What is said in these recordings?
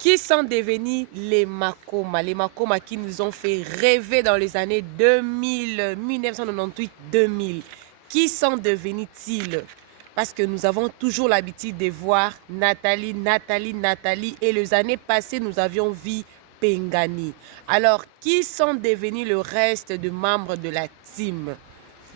Qui sont devenus les Makoma? Les Makoma qui nous ont fait rêver dans les années 2000, 1998-2000. Qui sont devenus-ils? Parce que nous avons toujours l'habitude de voir Nathalie. Et les années passées, nous avions vu Pengani. Alors, qui sont devenus le reste de membres de la team?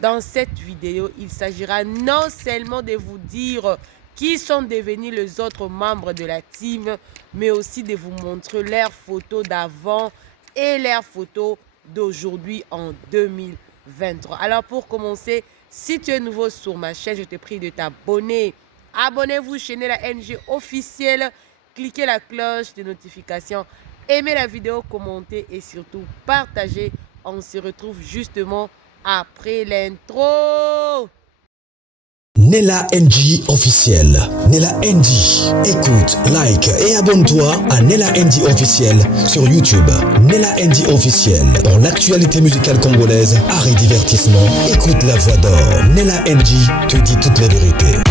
Dans cette vidéo, il s'agira non seulement de vous dire qui sont devenus les autres membres de la team, mais aussi de vous montrer leurs photos d'avant et leurs photos d'aujourd'hui en 2023. Alors pour commencer, si tu es nouveau sur ma chaîne, je te prie de t'abonner. Abonnez-vous chez Nella NG officielle, cliquez la cloche de notification, aimez la vidéo, commentez et surtout partagez. On se retrouve justement après l'intro. Nella NG officielle. Nella NG. Écoute, like et abonne-toi à Nella NG officielle sur YouTube. Nella NG officielle. Pour l'actualité musicale congolaise, art et divertissement, écoute la voix d'or. Nella NG te dit toutes les vérités.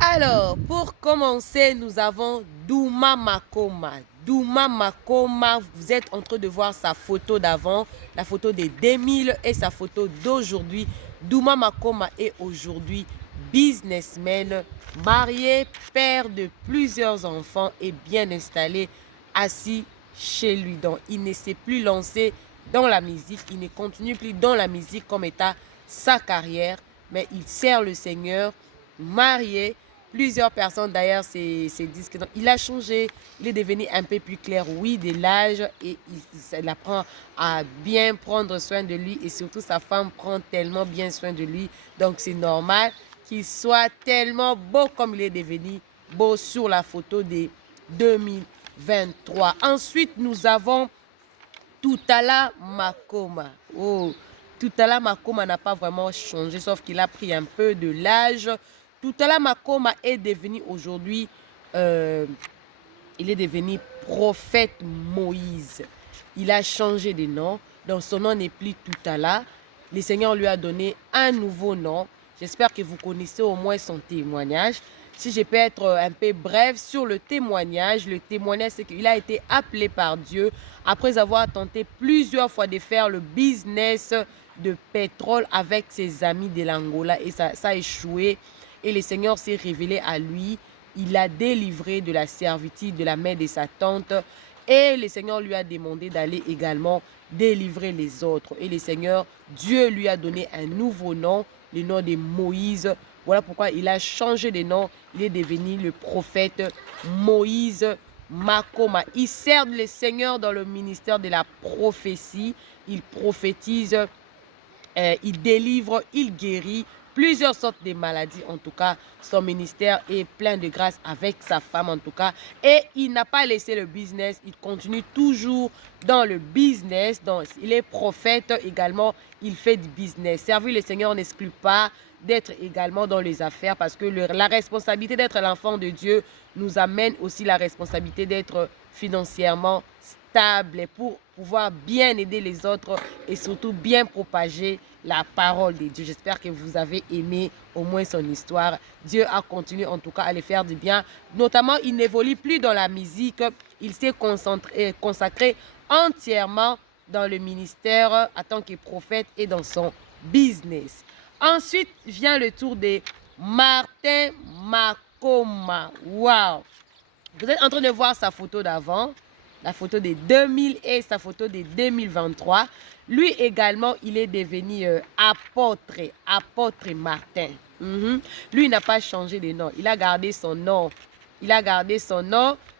Alors, pour commencer, nous avons Douma Makoma. Douma Makoma, vous êtes en train de voir sa photo d'avant, la photo de 2000 et sa photo d'aujourd'hui. Douma Makoma est aujourd'hui businessman, marié, père de plusieurs enfants et bien installé, assis chez lui. Donc, il ne s'est plus lancé dans la musique, il ne continue plus dans la musique comme état sa carrière, mais il sert le Seigneur, marié. Plusieurs personnes d'ailleurs se disent que non, il a changé, il est devenu un peu plus clair, oui, de l'âge, et il apprend à bien prendre soin de lui, et surtout sa femme prend tellement bien soin de lui, donc c'est normal qu'il soit tellement beau comme il est devenu beau sur la photo de 2023. Ensuite, nous avons Toutala Makoma. Oh, Toutala Makoma n'a pas vraiment changé, sauf qu'il a pris un peu de l'âge. Toutala Makoma est devenu aujourd'hui, il est devenu prophète Moïse. Il a changé de nom, donc son nom n'est plus Toutala. Le Seigneur lui a donné un nouveau nom. J'espère que vous connaissez au moins son témoignage. Si je peux être un peu bref sur le témoignage c'est qu'il a été appelé par Dieu après avoir tenté plusieurs fois de faire le business de pétrole avec ses amis de l'Angola et ça a échoué. Et le Seigneur s'est révélé à lui. Il l'a délivré de la servitude de la main de sa tante. Et le Seigneur lui a demandé d'aller également délivrer les autres. Et le Seigneur, Dieu lui a donné un nouveau nom, le nom de Moïse. Voilà pourquoi il a changé de nom. Il est devenu le prophète Moïse Makoma. Il sert le Seigneur dans le ministère de la prophétie. Il prophétise, il délivre, il guérit plusieurs sortes de maladies. En tout cas, son ministère est plein de grâce avec sa femme en tout cas. Et il n'a pas laissé le business, il continue toujours dans le business. Donc, il est prophète également, il fait du business. Servir le Seigneur n'exclut pas d'être également dans les affaires parce que la responsabilité d'être l'enfant de Dieu nous amène aussi la responsabilité d'être financièrement stable pour pouvoir bien aider les autres et surtout bien propager la parole de Dieu. J'espère que vous avez aimé au moins son histoire. Dieu a continué en tout cas à le faire du bien. Notamment, il n'évolue plus dans la musique. Il s'est consacré entièrement dans le ministère en tant que prophète et dans son business. Ensuite vient le tour de Martin Makoma. Wow! Vous êtes en train de voir sa photo d'avant, la photo de 2000 et sa photo de 2023. Lui également, il est devenu apôtre Martin. Lui, il n'a pas changé de nom. Il a gardé son nom.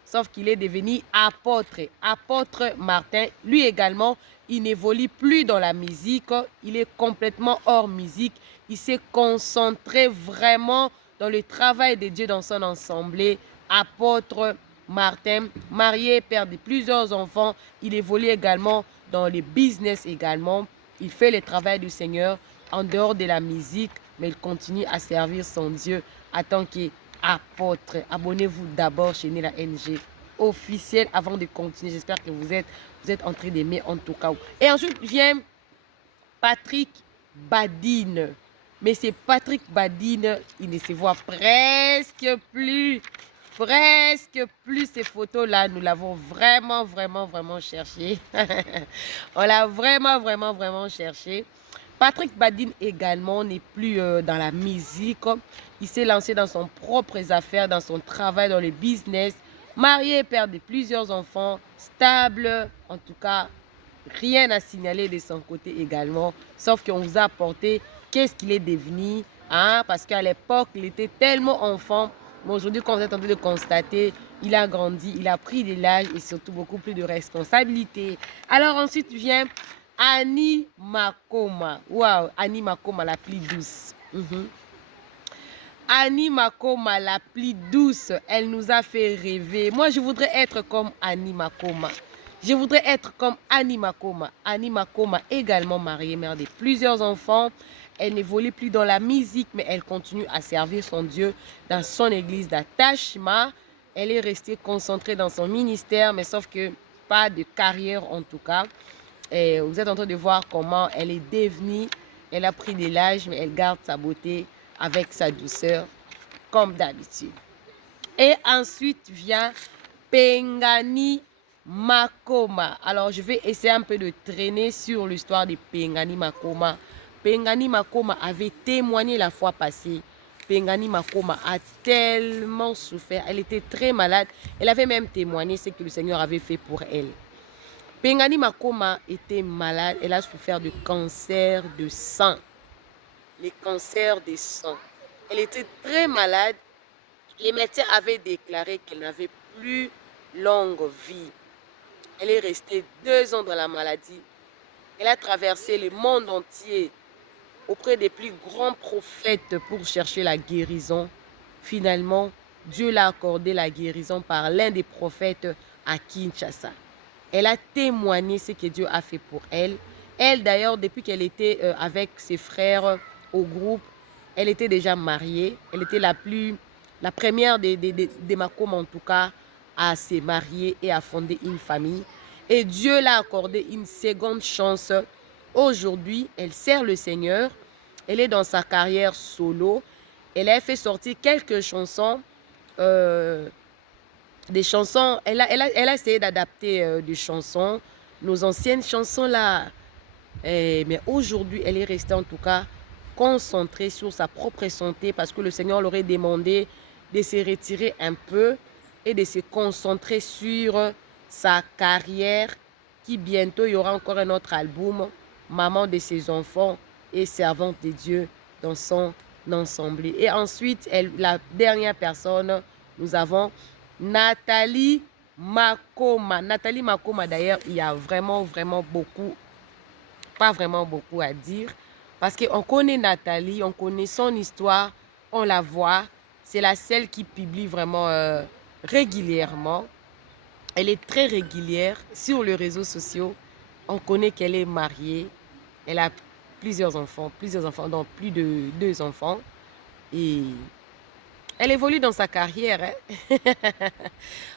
Sauf qu'il est devenu apôtre Martin. Lui également, il n'évolue plus dans la musique. Il est complètement hors musique. Il s'est concentré vraiment dans le travail de Dieu dans son assemblée. Apôtre Martin, marié, père de plusieurs enfants. Il évolue également dans le business également. Il fait le travail du Seigneur en dehors de la musique, mais il continue à servir son Dieu en tant qu'apôtre. Abonnez-vous d'abord chez Nella NG officiel avant de continuer. J'espère que vous êtes en train d'aimer en tout cas. Et ensuite vient Patrick Badine. Mais c'est Patrick Badine, il ne se voit presque plus. Presque plus. Ces photos-là, nous l'avons vraiment cherché. On l'a vraiment cherché. Patrick Badine également n'est plus dans la musique. Il s'est lancé dans son propres affaires, dans son travail, dans le business. Marié, père de plusieurs enfants, stable. En tout cas, rien à signaler de son côté également. Sauf qu'on vous a apporté qu'est-ce qu'il est devenu. Hein? Parce qu'à l'époque, il était tellement enfant. Mais aujourd'hui, comme vous êtes en train de constater, il a grandi, il a pris de l'âge et surtout beaucoup plus de responsabilités. Alors ensuite vient Annie Makoma. Waouh, Annie Makoma, la plus douce. Annie Makoma, la plus douce. Elle nous a fait rêver. Moi, je voudrais être comme Annie Makoma. Je voudrais être comme Annie Makoma. Annie Makoma, également mariée, mère de plusieurs enfants. Elle n'évolue plus dans la musique, mais elle continue à servir son Dieu dans son église d'Atashima. Elle est restée concentrée dans son ministère, mais sauf que pas de carrière en tout cas. Et vous êtes en train de voir comment elle est devenue. Elle a pris de l'âge, mais elle garde sa beauté avec sa douceur, comme d'habitude. Et ensuite vient Pengani Makoma. Alors, je vais essayer un peu de traîner sur l'histoire de Pengani Makoma. Pengani Makoma avait témoigné la fois passée. Pengani Makoma a tellement souffert. Elle était très malade. Elle avait même témoigné ce que le Seigneur avait fait pour elle. Pengani Makoma était malade. Elle a souffert de cancer de sang. Les cancers des sang. Elle était très malade. Les médecins avaient déclaré qu'elle n'avait plus longue vie. Elle est restée 2 ans dans la maladie. Elle a traversé le monde entier auprès des plus grands prophètes pour chercher la guérison. Finalement, Dieu l'a accordé la guérison par l'un des prophètes à Kinshasa. Elle a témoigné ce que Dieu a fait pour elle. Elle, d'ailleurs, depuis qu'elle était avec ses frères au groupe, elle était déjà mariée. Elle était la première des Makoma, en tout cas, à se marier et à fonder une famille. Et Dieu l'a accordé une seconde chance. Aujourd'hui, elle sert le Seigneur. Elle est dans sa carrière solo. Elle a fait sortir quelques chansons. Des chansons. Elle a essayé d'adapter des chansons. Nos anciennes chansons là. Mais aujourd'hui, elle est restée en tout cas concentrée sur sa propre santé parce que le Seigneur leur a demandé de se retirer un peu et de se concentrer sur sa carrière, qui bientôt il y aura encore un autre album, maman de ses enfants et servante de Dieu dans son ensemble. Et ensuite, la dernière personne, nous avons Nathalie Makoma. Nathalie Makoma, d'ailleurs, il y a vraiment beaucoup, pas vraiment beaucoup à dire, parce qu'on connaît Nathalie, on connaît son histoire, on la voit. C'est la seule qui publie vraiment régulièrement. Elle est très régulière sur les réseaux sociaux. On connaît qu'elle est mariée. Elle a plusieurs enfants, donc plus de 2 enfants. Et elle évolue dans sa carrière. Hein?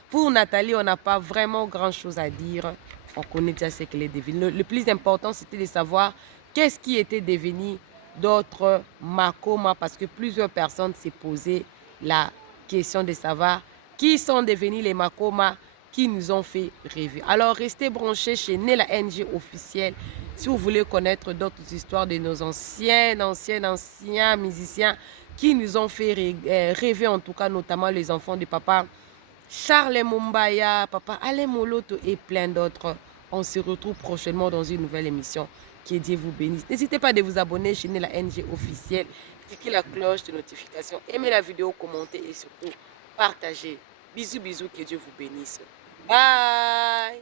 Pour Nathalie, on n'a pas vraiment grand-chose à dire. On connaît déjà ce qu'elle est devenue. Le plus important, c'était de savoir qu'est-ce qui était devenu d'autres Makoma, parce que plusieurs personnes s'est posé la question de savoir qui sont devenus les Makoma qui nous ont fait rêver. Alors, restez branchés chez Nella NG officiel si vous voulez connaître d'autres histoires de nos anciens musiciens qui nous ont fait rêver, en tout cas, notamment les enfants de papa Charles Mumbaya, papa Alain Moloto et plein d'autres. On se retrouve prochainement dans une nouvelle émission. Que Dieu vous bénisse. N'hésitez pas de vous abonner chez Nella NG officiel, cliquez la cloche de notification, aimez la vidéo, commentez et surtout partagez. Bisous, que Dieu vous bénisse. Bye.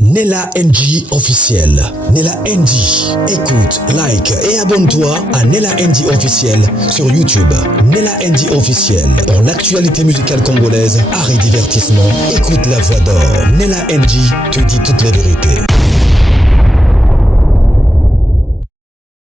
Nella NG officiel. Nella NG. Écoute, like et abonne-toi à Nella NG officiel sur YouTube. Nella NG officiel. Pour l'actualité musicale congolaise, art et divertissement, écoute la voix d'or. Nella NG te dit toutes les vérités.